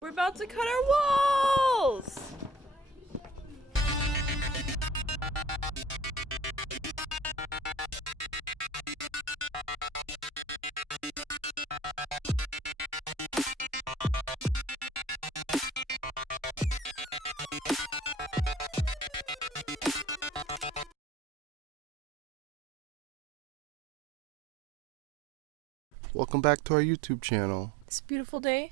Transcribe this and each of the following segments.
We're about to cut our walls! Welcome back to our YouTube channel. It's a beautiful day.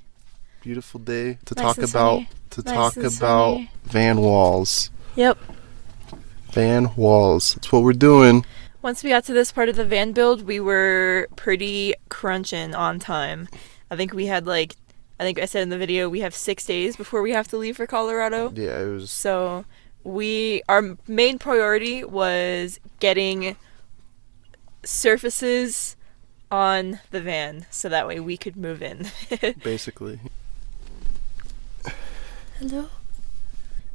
Beautiful day to Nice talk and about sunny. Nice and sunny. van walls. Yep. Van walls. That's what we're doing. Once we got to this part of the van build, we were pretty crunching on time. I think we had I think I said in the video, we have 6 days before we have to leave for Colorado. Yeah, it was. So our main priority was getting surfaces on the van so that way we could move in. Basically. Hello?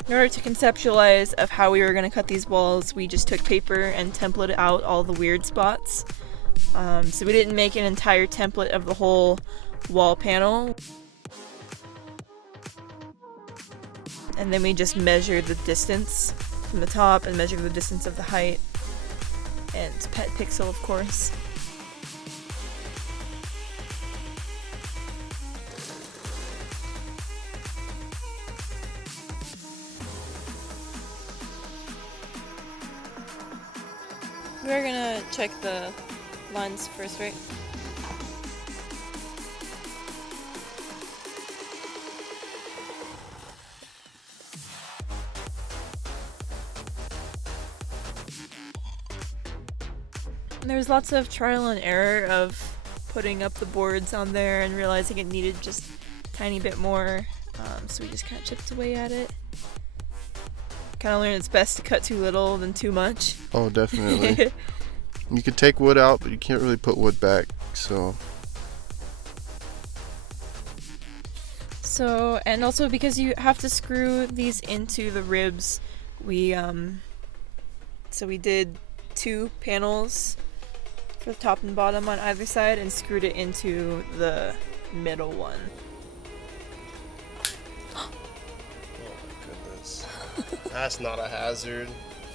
In order to conceptualize of how we were going to cut these walls, we just took paper and templated out all the weird spots. So we didn't make an entire template of the whole wall panel. And then we just measured the distance from the top and measured the distance of the height. And pet pixel, of course. We're gonna check the lines first, right? There's lots of trial and error of putting up the boards on there and realizing it needed just a tiny bit more, so we just kind of chipped away at it. Kind of learned it's best to cut too little than too much. Oh, definitely. You could take wood out, but you can't really put wood back, so. And also because you have to screw these into the ribs, we did 2 panels for the top and bottom on either side and screwed it into the middle one. That's not a hazard.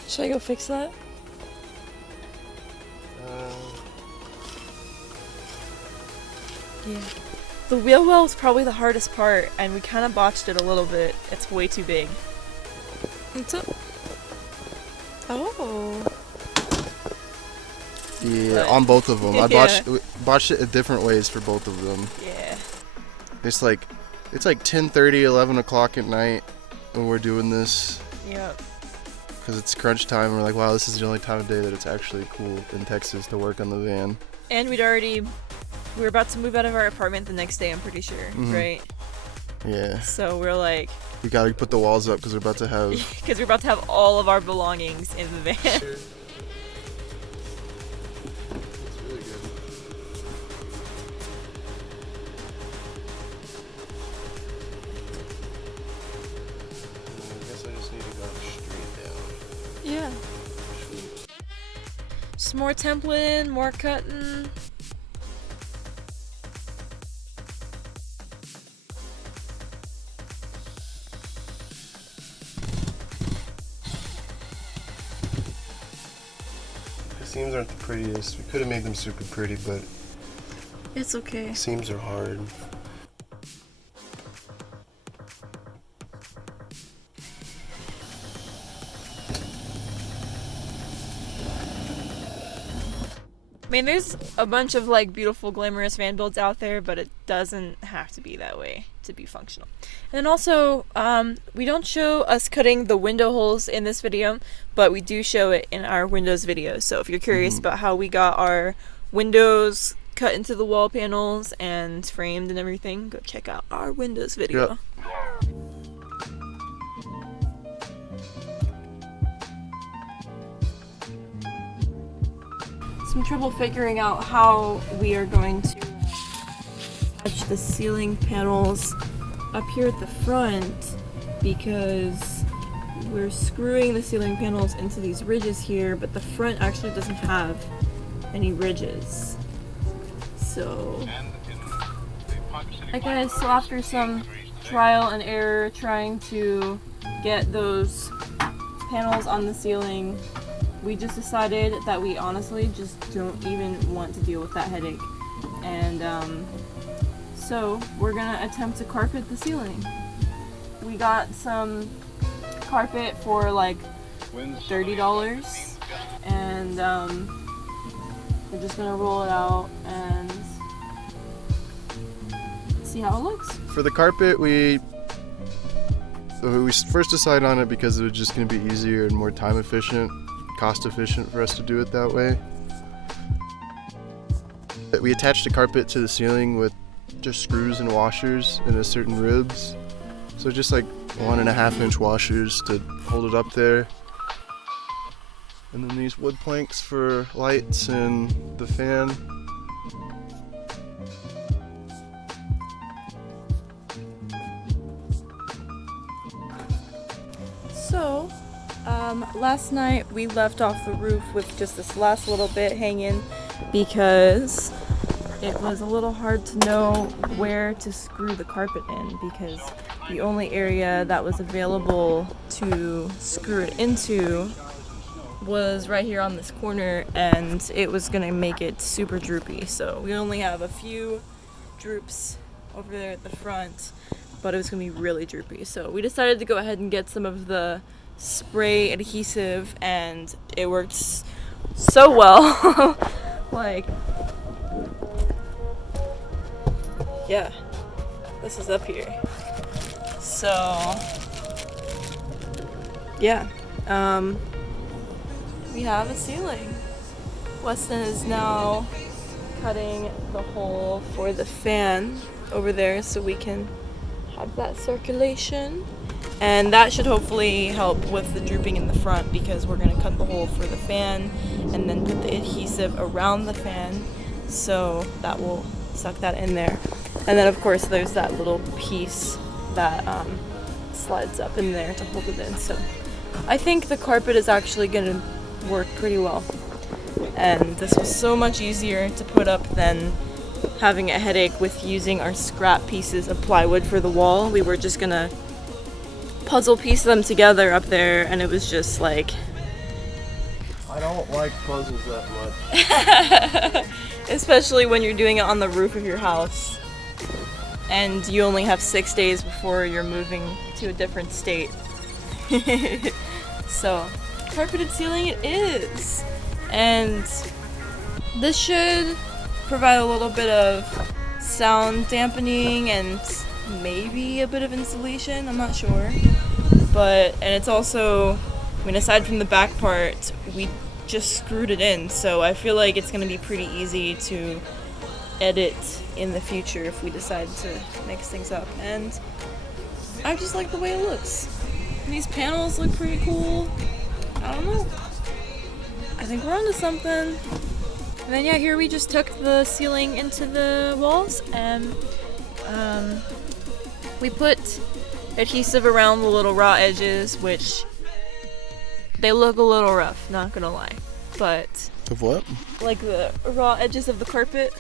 Should I go fix that? Yeah. The wheel well is probably the hardest part, and we kind of botched it a little bit. It's way too big. What's up? Oh. Yeah, But- on both of them. I Yeah. botched it in different ways for both of them. Yeah. It's like 10:30, 11 o'clock at night when we're doing this. Yep. Because it's crunch time, and we're like, wow, this is the only time of day that it's actually cool in Texas to work on the van. And we were about to move out of our apartment the next day, I'm pretty sure, right? Yeah. So we're like, We gotta put the walls up because we're about to have. because we're about to have all of our belongings in the van. Sure. It's really good. I guess I just need to go straight down. Yeah. Just more templating, more cutting. The seams aren't the prettiest. We could have made them super pretty, but It's okay. seams are hard. I mean, there's a bunch of beautiful, glamorous van builds out there, but it doesn't have to be that way to be functional. And then also, we don't show us cutting the window holes in this video, but we do show it in our windows video. So if you're curious about how we got our windows cut into the wall panels and framed and everything, go check out our windows video. Yep. Some trouble figuring out how we are going to attach the ceiling panels up here at the front, because we're screwing the ceiling panels into these ridges here, but the front actually doesn't have any ridges. So I guess after some trial and error trying to get those panels on the ceiling, we just decided that we honestly just don't even want to deal with that headache. And so we're gonna attempt to carpet the ceiling. We got some carpet for like $30, and we're just gonna roll it out and see how it looks. For the carpet, we first decided on it because it was just going to be easier and more time efficient, cost efficient for us to do it that way. We attached the carpet to the ceiling with just screws and washers and a certain ribs. So just like 1.5 inch washers to hold it up there. And then these wood planks for lights and the fan. So, last night we left off the roof with just this last little bit hanging because it was a little hard to know where to screw the carpet in, because the only area that was available to screw it into was right here on this corner, and it was gonna make it super droopy. So we only have a few droops over there at the front, but it was gonna be really droopy. So we decided to go ahead and get some of the spray adhesive, and it worked so well. Like, yeah, this is up here. So yeah, we have a ceiling. Weston is now cutting the hole for the fan over there so we can have that circulation, and that should hopefully help with the drooping in the front, because we're going to cut the hole for the fan and then put the adhesive around the fan, so that will suck that in there. And then of course there's that little piece that slides up in there to hold it in. So I think the carpet is actually going to work pretty well, and this was so much easier to put up than having a headache with using our scrap pieces of plywood for the wall. We were just gonna puzzle piece them together up there, and it was just like, I don't like puzzles that much. especially when you're doing it on the roof of your house and you only have 6 days before you're moving to a different state. So carpeted ceiling it is, and this should provide a little bit of sound dampening and maybe a bit of insulation, I'm not sure. And it's also, I mean, aside from the back part, we just screwed it in, so I feel like it's going to be pretty easy to edit in the future if we decide to mix things up. And I just like the way it looks. These panels look pretty cool. I don't know. I think we're onto something. And then yeah, here we just took the ceiling into the walls, and we put adhesive around the little raw edges, which they look a little rough, not gonna lie. But Of what? like the raw edges of the carpet.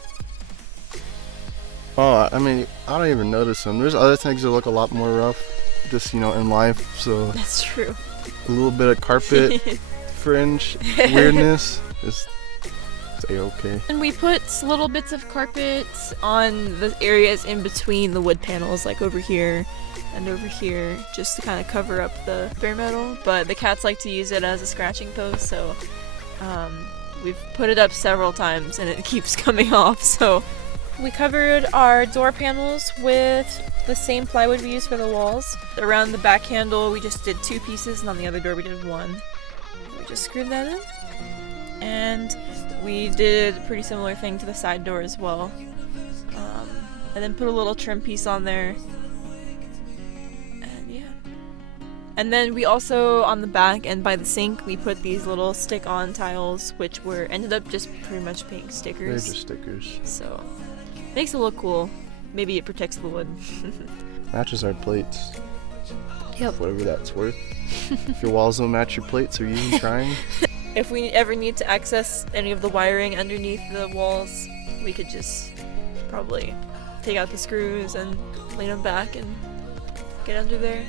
Oh, I mean, I don't even notice them. There's other things that look a lot more rough, just, in life, so That's true. a little bit of carpet fringe weirdness is a-okay. And we put little bits of carpet on the areas in between the wood panels, like over here and over here, just to kind of cover up the bare metal. But the cats like to use it as a scratching post, so we've put it up several times and it keeps coming off. So we covered our door panels with the same plywood we used for the walls. Around the back handle we just did 2 pieces, and on the other door we did 1. We just screwed that in. And we did a pretty similar thing to the side door as well. And then put a little trim piece on there. And yeah. And then we also, on the back and by the sink, we put these little stick-on tiles, which ended up just pretty much being stickers. They're just stickers. So, makes it look cool. Maybe it protects the wood. Matches our plates. Yep. Whatever that's worth. If your walls don't match your plates, are you even trying? If we ever need to access any of the wiring underneath the walls, we could just probably take out the screws and lean them back and Get under there.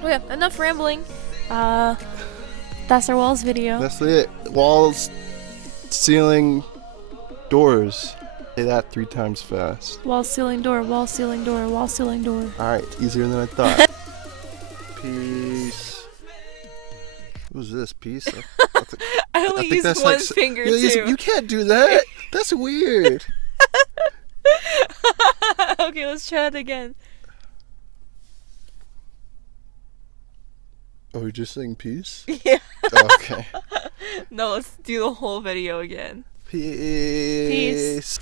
Oh yeah, enough rambling. That's our walls video. That's it. Walls, ceiling, doors. Say that 3 times fast. Wall, ceiling, door, wall, ceiling, door, wall, ceiling, door. Alright, easier than I thought. Peace. Who's this? Peace? I only used one finger too. You can't do that. That's weird. Okay, let's try it again. Oh, we're just saying peace? Yeah. Okay. No, let's do the whole video again. Peace.